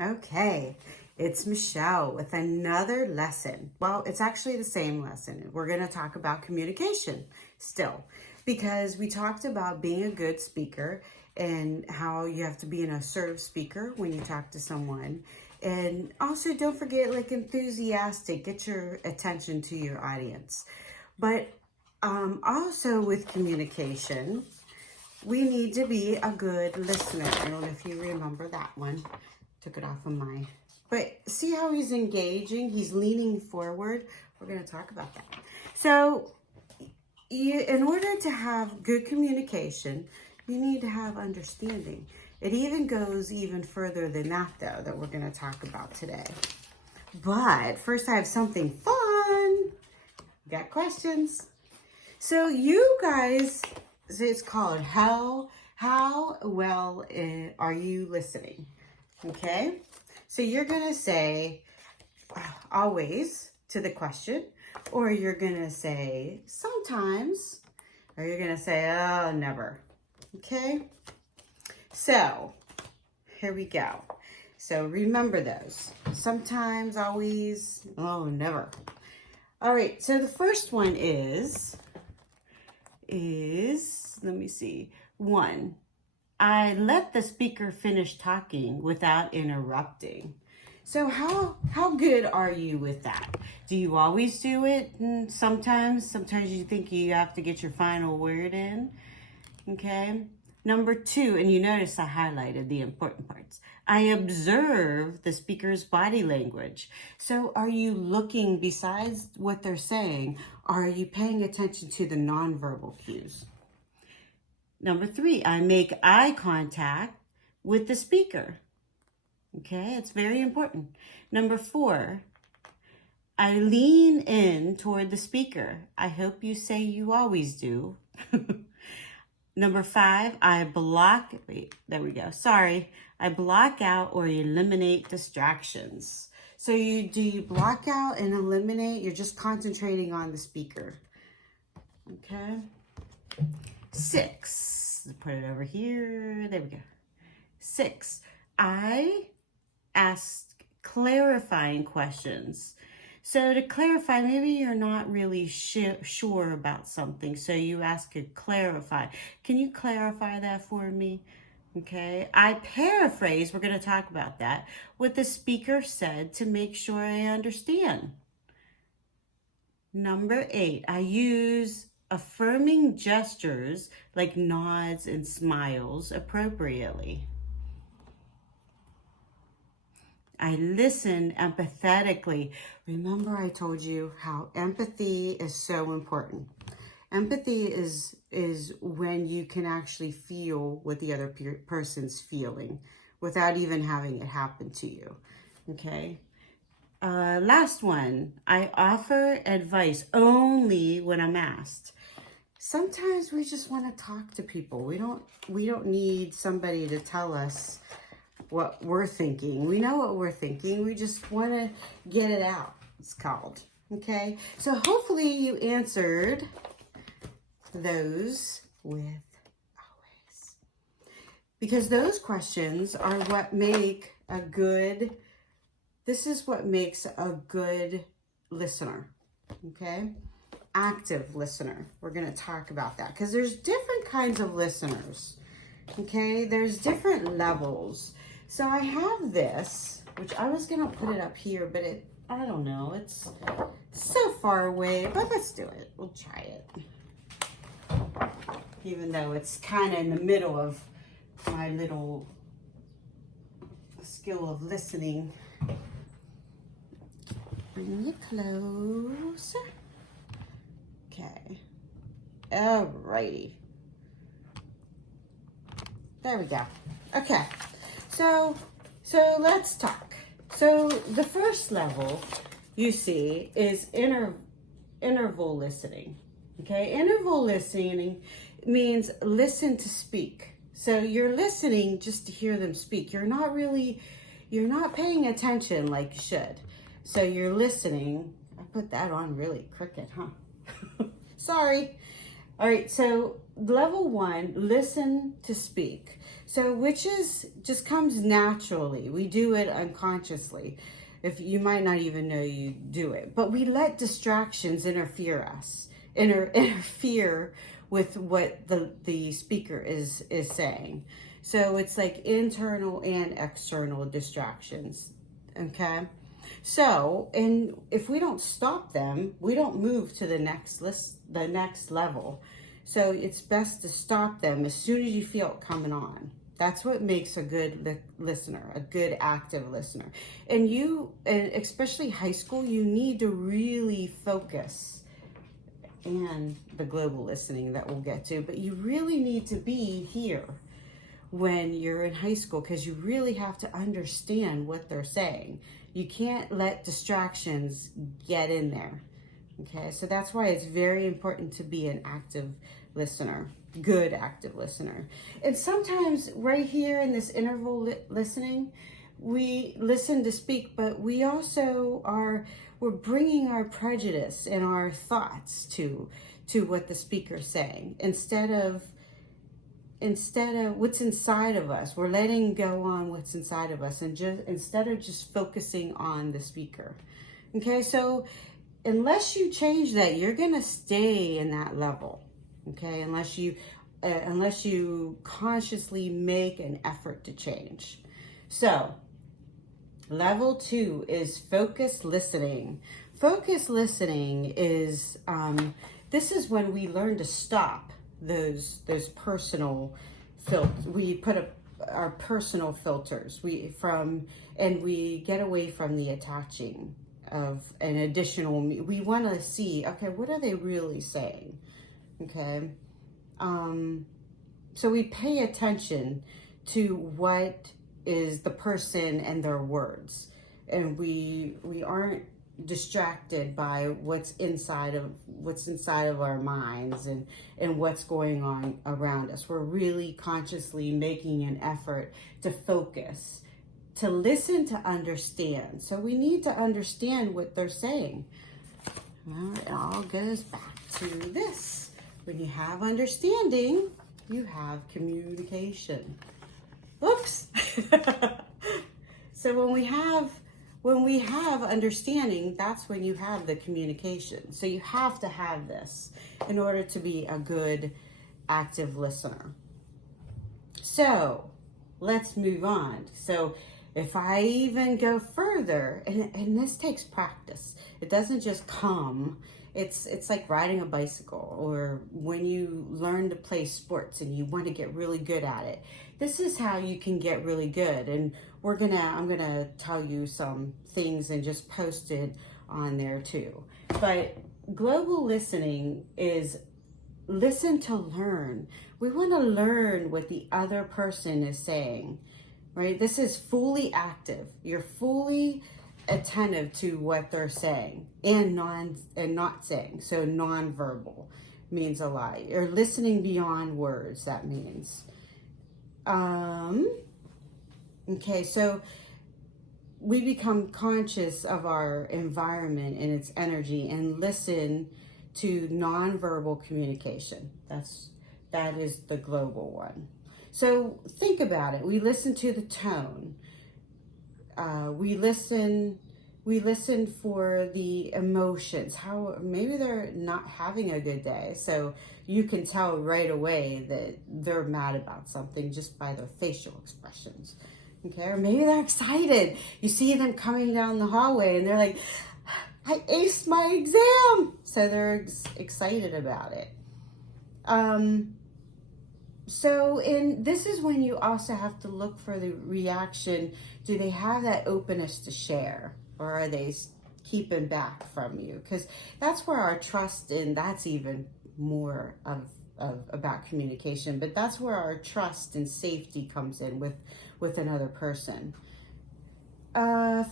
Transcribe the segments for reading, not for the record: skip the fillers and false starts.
Okay, it's Michelle with another lesson. Well, it's actually the same lesson. We're going to talk about communication still because we talked about being a good speaker and how you have to be an assertive speaker when you talk to someone. And also, don't forget, like, enthusiastic, get your attention to your audience. But also with communication, we need to be a good listener. I don't know if you remember that one. Took it off of my. But see how he's engaging? He's leaning forward. We're going to talk about that. So, in order to have good communication, you need to have understanding. It even goes even further than that, though, that we're going to talk about today. But first, I have something fun. Got questions? So you guys, it's called how well are you listening? Okay, so you're gonna say always to the question, or you're gonna say sometimes, or you're gonna say oh never. Okay, so here we go. So remember those: sometimes, always, oh never. All right, so the first one is let me see. 1, I let the speaker finish talking without interrupting. So how good are you with that? Do you always do it? Sometimes you think you have to get your final word in. Okay. Number 2, and you notice I highlighted the important parts. I observe the speaker's body language. So are you looking, besides what they're saying, are you paying attention to the nonverbal cues? Number 3, I make eye contact with the speaker. Okay, it's very important. Number 4, I lean in toward the speaker. I hope you say you always do. Number 5, I block out or eliminate distractions. So do you block out and eliminate? You're just concentrating on the speaker. Okay. 6, put it over here. There we go. 6, I ask clarifying questions. So to clarify, maybe you're not really sure about something, so you ask to clarify. Can you clarify that for me? Okay. I paraphrase, we're going to talk about that, what the speaker said to make sure I understand. Number 8, I use affirming gestures like nods and smiles appropriately. I listen empathetically. Remember I told you how empathy is so important. Empathy is when you can actually feel what the other person's feeling without even having it happen to you. Okay. Last one, I offer advice only when I'm asked. Sometimes we just want to talk to people. We don't need somebody to tell us what we're thinking. We know what we're thinking. We just want to get it out. It's called. Okay. So hopefully you answered those with always, because those questions are what make a good. This is what makes a good listener. Okay. Active listener. We're going to talk about that because there's different kinds of listeners. Okay. There's different levels. So I have this, which I was going to put it up here, but I don't know. It's so far away, but let's do it. We'll try it. Even though it's kind of in the middle of my little skill of listening. Bring it closer. Okay. Alrighty. There we go. Okay. So let's talk. So the first level you see is interval listening. Okay, interval listening means listen to speak. So you're listening just to hear them speak. You're not paying attention like you should. So you're listening. I put that on really crooked, huh? Sorry. All right, so level 1, listen to speak. So which is just comes naturally. We do it unconsciously. If you might not even know you do it, but we let distractions interfere with what the speaker is saying. So it's like internal and external distractions. Okay. So, and if we don't stop them, we don't move to the next level. So it's best to stop them as soon as you feel it coming on. That's what makes a good listener, a good active listener. And and especially high school, you need to really focus, and the global listening that we'll get to, but you really need to be here when you're in high school, because you really have to understand what they're saying. You can't let distractions get in there. Okay, so that's why it's very important to be an active listener, good active listener. And sometimes right here in this interval listening, we listen to speak, but we also we're bringing our prejudice and our thoughts to what the speaker's saying instead of what's inside of us. We're letting go on what's inside of us, and just instead of just focusing on the speaker. Okay, so unless you change that, you're gonna stay in that level. Okay, unless you consciously make an effort to change. So level 2 is focused listening. Focused listening is this is when we learn to stop those personal filters. We put our personal filters. We get away from the attaching of an additional. We want to see, okay, what are they really saying? Okay, so we pay attention to what is the person and their words, and we aren't distracted by what's inside of our minds and what's going on around us. We're really consciously making an effort to focus, to listen, to understand. So we need to understand what they're saying. Well, it all goes back to this. When you have understanding, you have communication. Whoops. So when we have understanding, that's when you have the communication. So you have to have this in order to be a good active listener. So let's move on. So if I even go further, and this takes practice, it doesn't just come. It's like riding a bicycle, or when you learn to play sports and you want to get really good at it. This is how you can get really good. And I'm gonna tell you some things and just post it on there too. But global listening is listen to learn. We want to learn what the other person is saying, right? This is fully active. You're fully attentive to what they're saying and not saying. So nonverbal means a lot. You're listening beyond words, that means. Okay, so we become conscious of our environment and its energy and listen to nonverbal communication. That is the global one. So think about it. We listen to the tone. We listen for the emotions. How maybe they're not having a good day, so you can tell right away that they're mad about something just by their facial expressions. Okay, or maybe they're excited. You see them coming down the hallway and they're like, I aced my exam. So they're excited about it. So this is when you also have to look for the reaction. Do they have that openness to share, or are they keeping back from you? Because that's where our trust that's even more of about communication, but that's where our trust and safety comes in with another person.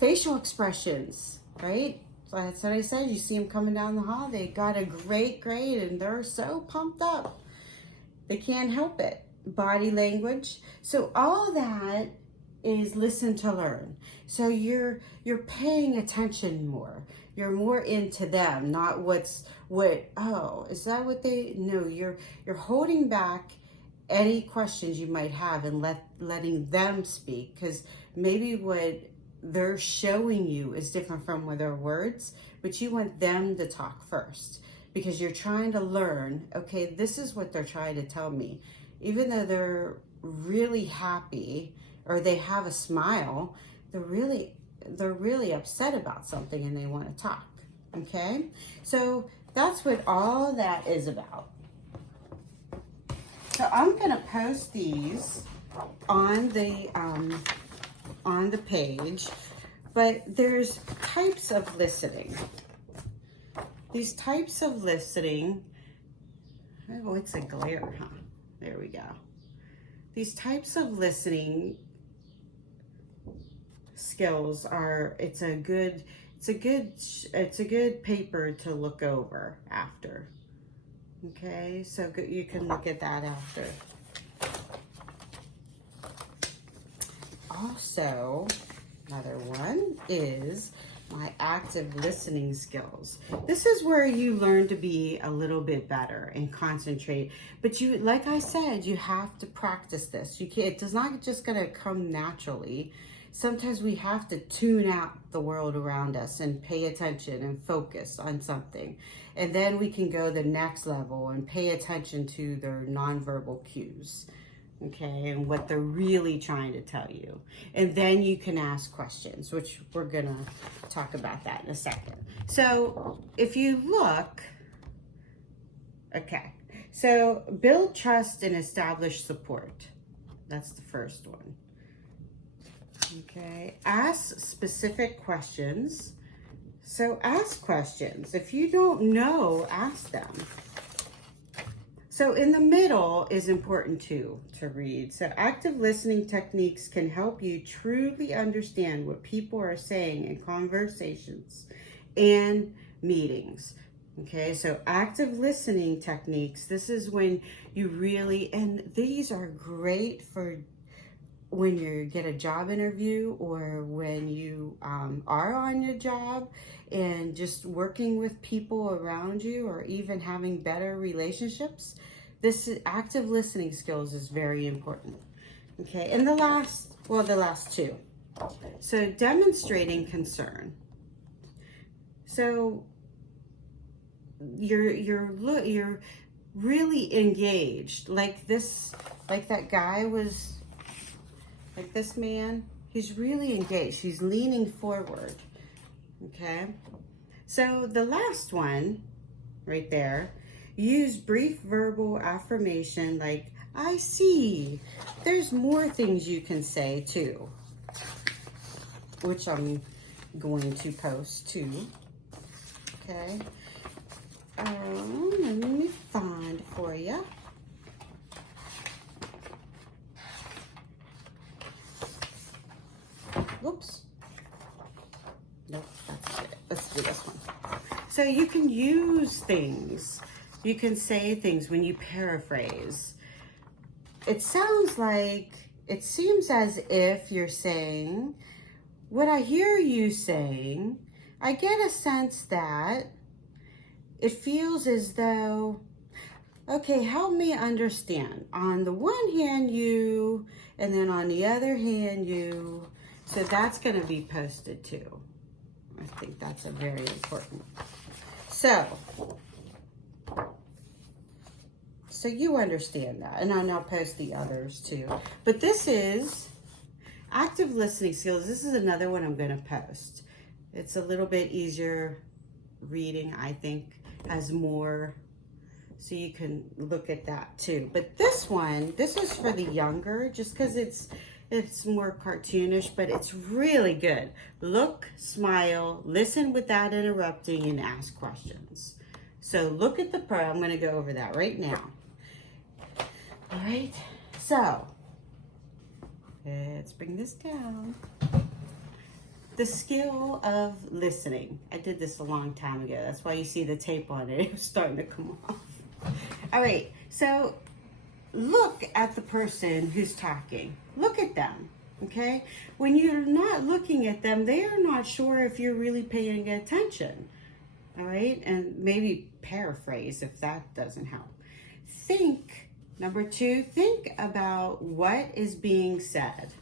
Facial expressions, right? So that's what I said. You see them coming down the hall, they got a great grade and they're so pumped up. They can't help it. Body language. So all that is listen to learn. So you're paying attention more. You're more into them, not is that what they know? You're holding back any questions you might have and letting them speak, because maybe what they're showing you is different from what their words, but you want them to talk first because you're trying to learn, okay, this is what they're trying to tell me. Even though they're really happy or they have a smile, they're really upset about something and they want to talk. Okay, so that's what all that is about. So I'm gonna post these on the page, but there's types of listening. These types of listening, oh, it's a glare, huh? There we go. These types of listening skills are, it's a good paper to look over after. Okay, so you can look at that after. Also, another one is my active listening skills. This is where you learn to be a little bit better and concentrate. But you, like I said, you have to practice this. You can't, it's not just gonna come naturally. Sometimes we have to tune out the world around us and pay attention and focus on something. And then we can go the next level and pay attention to their nonverbal cues. Okay, and what they're really trying to tell you. And then you can ask questions, which we're gonna talk about that in a second. So if you look, okay, so build trust and establish support. That's the first one. Okay, ask specific questions. So ask questions. If you don't know, ask them. So in the middle is important too to read. So active listening techniques can help you truly understand what people are saying in conversations and meetings. Okay, so active listening techniques, this is when you really, and these are great for when you get a job interview or when you are on your job and just working with people around you or even having better relationships. This active listening skills is very important. Okay, and the last two. So demonstrating concern. So you're really engaged, like that guy was. Like this man, he's really engaged. He's leaning forward, okay? So the last one, right there, use brief verbal affirmation like, I see. There's more things you can say too, which I'm going to post too, okay? Let me find for you. Whoops. Nope, that's it. Let's do this one. So you can use things. You can say things when you paraphrase. It sounds like, it seems as if you're saying, what I hear you saying, I get a sense that it feels as though, okay, help me understand. On the one hand, you, and then on the other hand, you. So that's going to be posted too. I think that's a very important. So you understand that. And I'll post the others too. But this is active listening skills. This is another one I'm going to post. It's a little bit easier reading, I think, has more. So you can look at that too. But this one, this is for the younger, just because it's more cartoonish, but it's really good. Look, smile, listen without interrupting, and ask questions. So look at the pro. I'm going to go over that right now. All right. So let's bring this down. The skill of listening. I did this a long time ago. That's why you see the tape on it. It was starting to come off. All right. So look at the person who's talking. Look at them, okay? When you're not looking at them, they are not sure if you're really paying attention, all right? And maybe paraphrase if that doesn't help. Think Number 2, think about what is being said.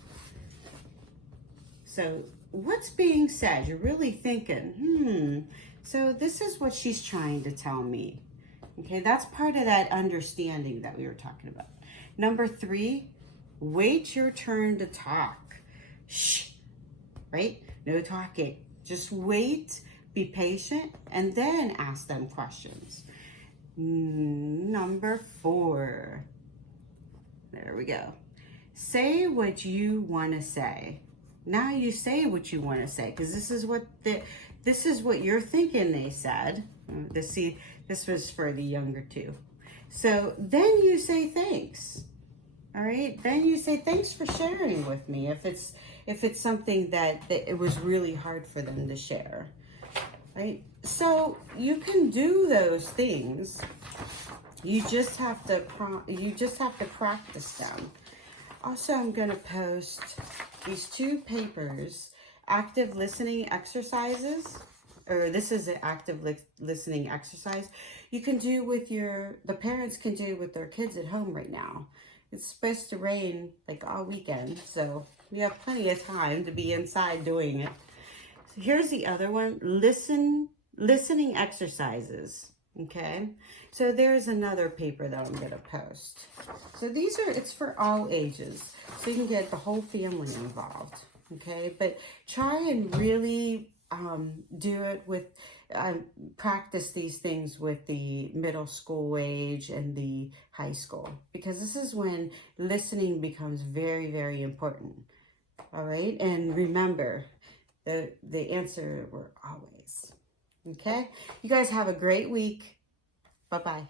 So what's being said? You're really thinking, so this is what she's trying to tell me. Okay, that's part of that understanding that we were talking about. Number 3, wait your turn to talk. Shh, right? No talking. Just wait, be patient, and then ask them questions. Number 4, there we go. Say what you want to say. Now you say what you want to say, because this is what you're thinking they said. This was for the younger 2. So then you say thanks. All right. Then you say thanks for sharing with me. If it's something that it was really hard for them to share, right? So you can do those things. You just have to practice them. Also, I'm going to post these 2 papers, active listening exercises, or this is an active listening exercise you can do with the parents can do with their kids at home right now. It's supposed to rain like all weekend, so we have plenty of time to be inside doing it. So here's the other one, listening exercises. Okay, so there's another paper that I'm going to post. So it's for all ages, so you can get the whole family involved. Okay, but try and really do it with, practice these things with the middle school age and the high school, because this is when listening becomes very, very important. All right, and remember, the answer were always. Okay, you guys have a great week. Bye-bye.